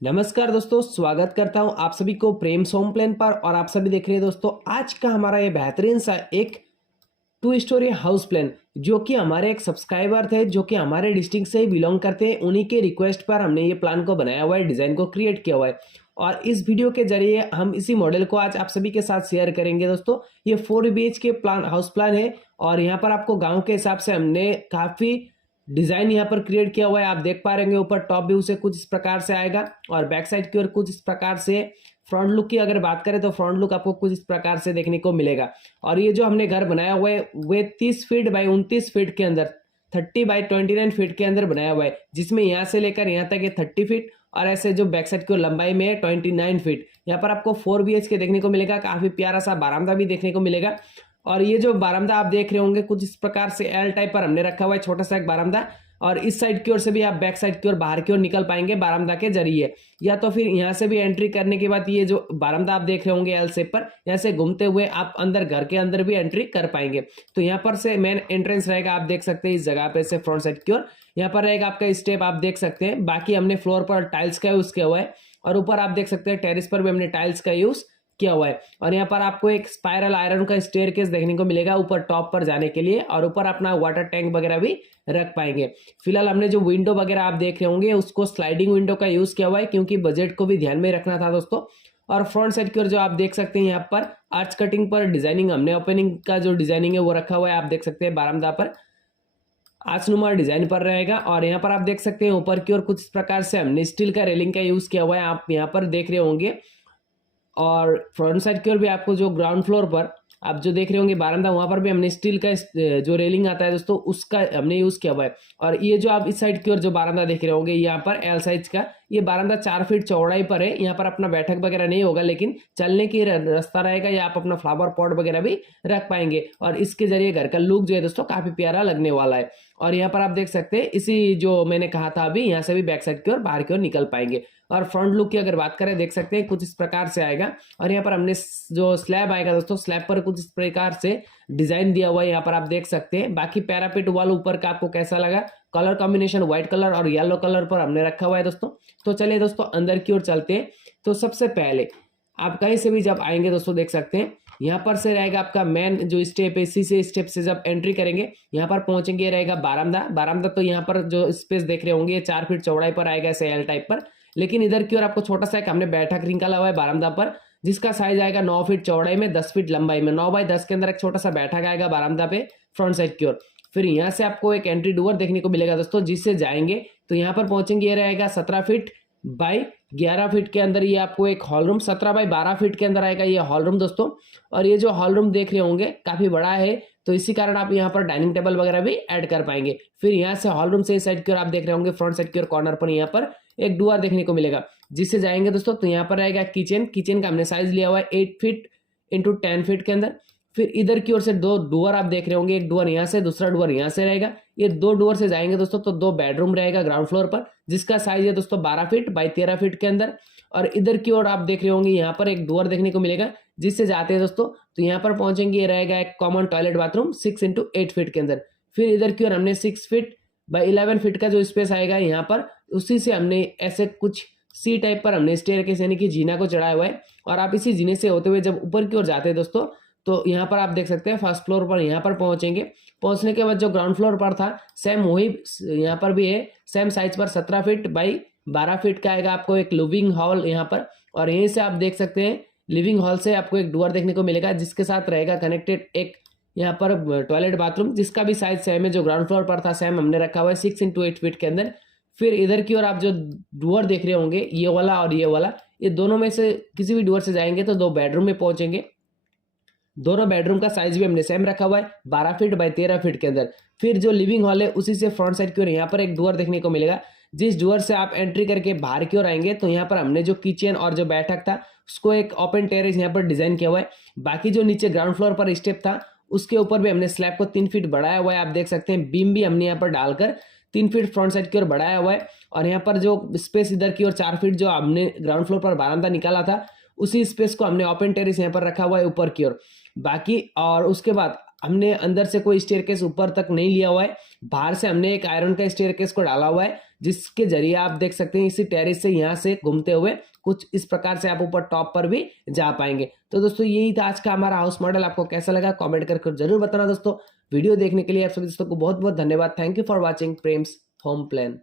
नमस्कार दोस्तों, स्वागत करता हूं आप सभी को प्रेम्स होम प्लान पर। और आप सभी देख रहे हैं दोस्तों, आज का हमारा ये बेहतरीन सा एक 2 स्टोरी हाउस प्लान, जो कि हमारे एक सब्सक्राइबर थे जो कि हमारे डिस्ट्रिक्ट से ही बिलोंग करते हैं। उन्हीं के रिक्वेस्ट पर हमने ये प्लान को बनाया हुआ है, डिज़ाइन को क्रिएट किया हुआ है। और इस वीडियो के जरिए हम इसी मॉडल को आज आप सभी के साथ शेयर करेंगे। दोस्तों, ये 4 BHK प्लान हाउस प्लान है और यहाँ पर आपको गाँव के हिसाब से हमने काफ़ी डिजाइन यहाँ पर क्रिएट किया हुआ है। आप देख पा रहे होंगे, ऊपर टॉप व्यू से कुछ इस प्रकार से आएगा और बैक साइड की ओर कुछ इस प्रकार से। फ्रंट लुक की अगर बात करें तो फ्रंट लुक आपको कुछ इस प्रकार से देखने को मिलेगा। और ये जो हमने घर बनाया हुआ है वे 30 फीट बाई 29 फीट के अंदर 30 बाई 29 फीट के अंदर बनाया हुआ है, जिसमें यहाँ से लेकर यहाँ तक ये 30 फीट और ऐसे जो बैक साइड की लंबाई में है 29 फीट। यहाँ पर आपको 4 BHK देखने को मिलेगा। काफी प्यारा सा बारामदा भी देखने को मिलेगा। और ये जो बारामदा आप देख रहे होंगे कुछ इस प्रकार से एल टाइप पर हमने रखा हुआ है, छोटा सा एक बारामदा। और इस साइड की ओर से भी आप बैक साइड की ओर बाहर की ओर निकल पाएंगे बारामदा के जरिए, या तो फिर यहाँ से भी एंट्री करने के बाद ये जो बारामदा आप देख रहे होंगे एल शेप पर, यहाँ से घूमते हुए आप अंदर घर के अंदर भी एंट्री कर पाएंगे। तो यहाँ पर से मेन एंट्रेंस रहेगा, आप देख सकते हैं इस जगह पे से फ्रंट साइड की ओर। यहाँ पर रहेगा आपका स्टेप, आप देख सकते हैं। बाकी हमने फ्लोर पर टाइल्स का यूज किया हुआ है और ऊपर आप देख सकते हैं टेरिस पर भी हमने टाइल्स का यूज किया हुआ है। और यहाँ पर आपको एक स्पाइरल आयरन का स्टेयरकेस देखने को मिलेगा ऊपर टॉप पर जाने के लिए, और ऊपर अपना वाटर टैंक वगैरह भी रख पाएंगे। फिलहाल हमने जो विंडो वगैरह आप देख रहे होंगे उसको स्लाइडिंग विंडो का यूज किया हुआ है, क्योंकि बजट को भी ध्यान में रखना था दोस्तों। और फ्रंट साइड की ओर जो आप देख सकते हैं यहाँ पर आर्च कटिंग पर डिजाइनिंग, हमने ओपनिंग का जो डिजाइनिंग है वो रखा हुआ है। आप देख सकते हैं बारामदा पर आर्चनुमा डिजाइन पर रहेगा। और यहाँ पर आप देख सकते हैं ऊपर की ओर कुछ इस प्रकार से हमने स्टील का रेलिंग का यूज किया हुआ है, आप यहाँ पर देख रहे होंगे। और फ्रंट साइड की ओर भी आपको जो ग्राउंड फ्लोर पर आप जो देख रहे होंगे बारामदा, वहां पर भी हमने स्टील का जो रेलिंग आता है दोस्तों उसका हमने यूज किया हुआ है। और ये जो आप इस साइड की ओर जो बारामदा देख रहे होंगे यहाँ पर एल साइज का, ये बारामदा 4 फीट चौड़ाई पर है। यहाँ पर अपना बैठक वगैरह नहीं होगा, लेकिन चलने की रास्ता रहेगा, या आप अपना फ्लावर पॉट वगैरह भी रख पाएंगे। और इसके जरिए घर का लुक जो है दोस्तों काफी प्यारा लगने वाला है। और यहाँ पर आप देख सकते हैं इसी जो मैंने कहा था अभी, यहाँ से भी बैक साइड की ओर बाहर की ओर निकल पाएंगे। और फ्रंट लुक की अगर बात करें, देख सकते हैं कुछ इस प्रकार से आएगा। और यहाँ पर हमने जो स्लैब आएगा दोस्तों, स्लैब पर कुछ इस प्रकार से डिजाइन दिया हुआ है, यहाँ पर आप देख सकते हैं। बाकी पैरापेट वॉल ऊपर का आपको कैसा लगा, कलर कॉम्बिनेशन व्हाइट कलर और येलो कलर पर हमने रखा हुआ है दोस्तों। तो चलिए दोस्तों अंदर की ओर चलते हैं। तो सबसे पहले आप कहीं से भी जब आएंगे दोस्तों, देख सकते हैं यहाँ पर से रहेगा आपका मेन जो स्टेप है, इसी से स्टेप से जब एंट्री करेंगे यहाँ पर पहुंचेंगे, रहेगा बारामदा। तो यहाँ पर जो स्पेस देख रहे होंगे 4 फीट चौड़ाई पर आएगा, ऐसे एल टाइप पर। लेकिन इधर की ओर आपको छोटा सा एक हमने बैठक निकाला हुआ है बारामदा पर, जिसका साइज आएगा 9 फीट चौड़ाई में 10 फीट लंबाई में। 9 बाई 10 के अंदर एक छोटा सा बैठक आएगा बारामदा पे फ्रंट साइड की ओर। फिर यहाँ से आपको एक एंट्री डोर देखने को मिलेगा दोस्तों, जिससे जाएंगे तो यहाँ पर पहुंचेंगे। ये रहेगा 17 फीट बाई 11 फीट के अंदर ये आपको एक हॉल रूम, 17 बाई 12 फीट के अंदर आएगा ये हॉल रूम दोस्तों। और ये जो हॉल रूम देख रहे होंगे काफी बड़ा है, तो इसी कारण आप यहाँ पर डाइनिंग टेबल वगैरह भी ऐड कर पाएंगे। फिर यहाँ से हॉल रूम से इस साइड की ओर आप देख रहे होंगे फ्रंट साइड की ओर कॉर्नर पर यहाँ पर एक डोर देखने को मिलेगा, जिससे जाएंगे दोस्तों तो यहाँ पर रहेगा किचन का हमने साइज लिया हुआ है 8 फीट इंटू 10 फीट के अंदर। फिर इधर की ओर से 2 डोर आप देख रहे होंगे, एक डोर यहाँ से, दूसरा डोर यहाँ से रहेगा। ये 2 डोर से जाएंगे दोस्तों तो 2 बेडरूम रहेगा ग्राउंड फ्लोर पर, जिसका साइज है दोस्तों 12 फीट बाई 13 फीट के अंदर। और इधर की ओर आप देख रहे होंगे यहाँ पर एक डोर देखने को मिलेगा, जिससे जाते हैं दोस्तों तो यहाँ पर पहुंचेंगे। ये रहेगा एक common toilet bathroom 6 into 8 feet के अंदर। फिर इधर की ओर हमने 6 फीट बाई 11 फीट का जो स्पेस आएगा यहाँ पर, उसी से हमने ऐसे कुछ सी टाइप पर हमने स्टेयरकेस यानी कि जीना को चढ़ाया हुआ है। और आप इसी जीने से होते हुए जब ऊपर की ओर जाते हैं दोस्तों, तो यहाँ पर आप देख सकते हैं फर्स्ट फ्लोर पर यहाँ पर पहुंचेंगे। पहुंचने के बाद जो ग्राउंड फ्लोर पर था सेम वही यहाँ पर भी है, सेम साइज पर 17 फीट बाई 12 फीट का आएगा आपको एक लिविंग हॉल यहाँ पर। और यहीं से आप देख सकते हैं लिविंग हॉल से आपको एक डोर देखने को मिलेगा, जिसके साथ रहेगा कनेक्टेड एक यहाँ पर टॉयलेट बाथरूम, जिसका भी साइज सेम है। जो ग्राउंड फ्लोर पर था सेम हमने रखा हुआ है 6 इंटू 8 फीट के अंदर। फिर इधर की ओर आप जो डोर देख रहे होंगे ये वाला और ये वाला, ये दोनों में से किसी भी डोर से जाएंगे तो 2 बेडरूम में पहुंचेंगे। दोनों बेडरूम का साइज भी हमने सेम रखा हुआ है 12 फीट बाई 13 फीट के अंदर। फिर जो लिविंग हॉल है उसी से फ्रंट साइड की ओर यहाँ पर एक डोर देखने को मिलेगा, जिस डोर से आप एंट्री करके बाहर की ओर आएंगे तो यहाँ पर हमने जो किचन और जो बैठक था उसको एक ओपन टेरेस यहाँ पर डिजाइन किया हुआ है। बाकी जो नीचे ग्राउंड फ्लोर पर स्टेप था उसके ऊपर भी हमने स्लैब को 3 फीट बढ़ाया हुआ है। आप देख सकते हैं बीम भी हमने यहाँ पर डालकर 3 फीट फ्रंट साइड की ओर बढ़ाया हुआ है। और यहाँ पर जो स्पेस इधर की ओर 4 फीट जो हमने ग्राउंड फ्लोर पर बारामदा निकाला था, उसी स्पेस को हमने ओपन टेरेस यहाँ पर रखा हुआ है ऊपर की ओर। बाकी और उसके बाद हमने अंदर से कोई स्टेयरकेस ऊपर तक नहीं लिया हुआ है, बाहर से हमने एक आयरन का स्टेयरकेस को डाला हुआ है, जिसके जरिए आप देख सकते हैं इसी टेरेस से यहाँ से घूमते हुए कुछ इस प्रकार से आप ऊपर टॉप पर भी जा पाएंगे। तो दोस्तों यही था आज का हमारा हाउस मॉडल। आपको कैसा लगा कमेंट करके जरूर बताना दोस्तों। वीडियो देखने के लिए आप सभी दोस्तों को बहुत बहुत धन्यवाद। Thank you for watching Prem's home plan.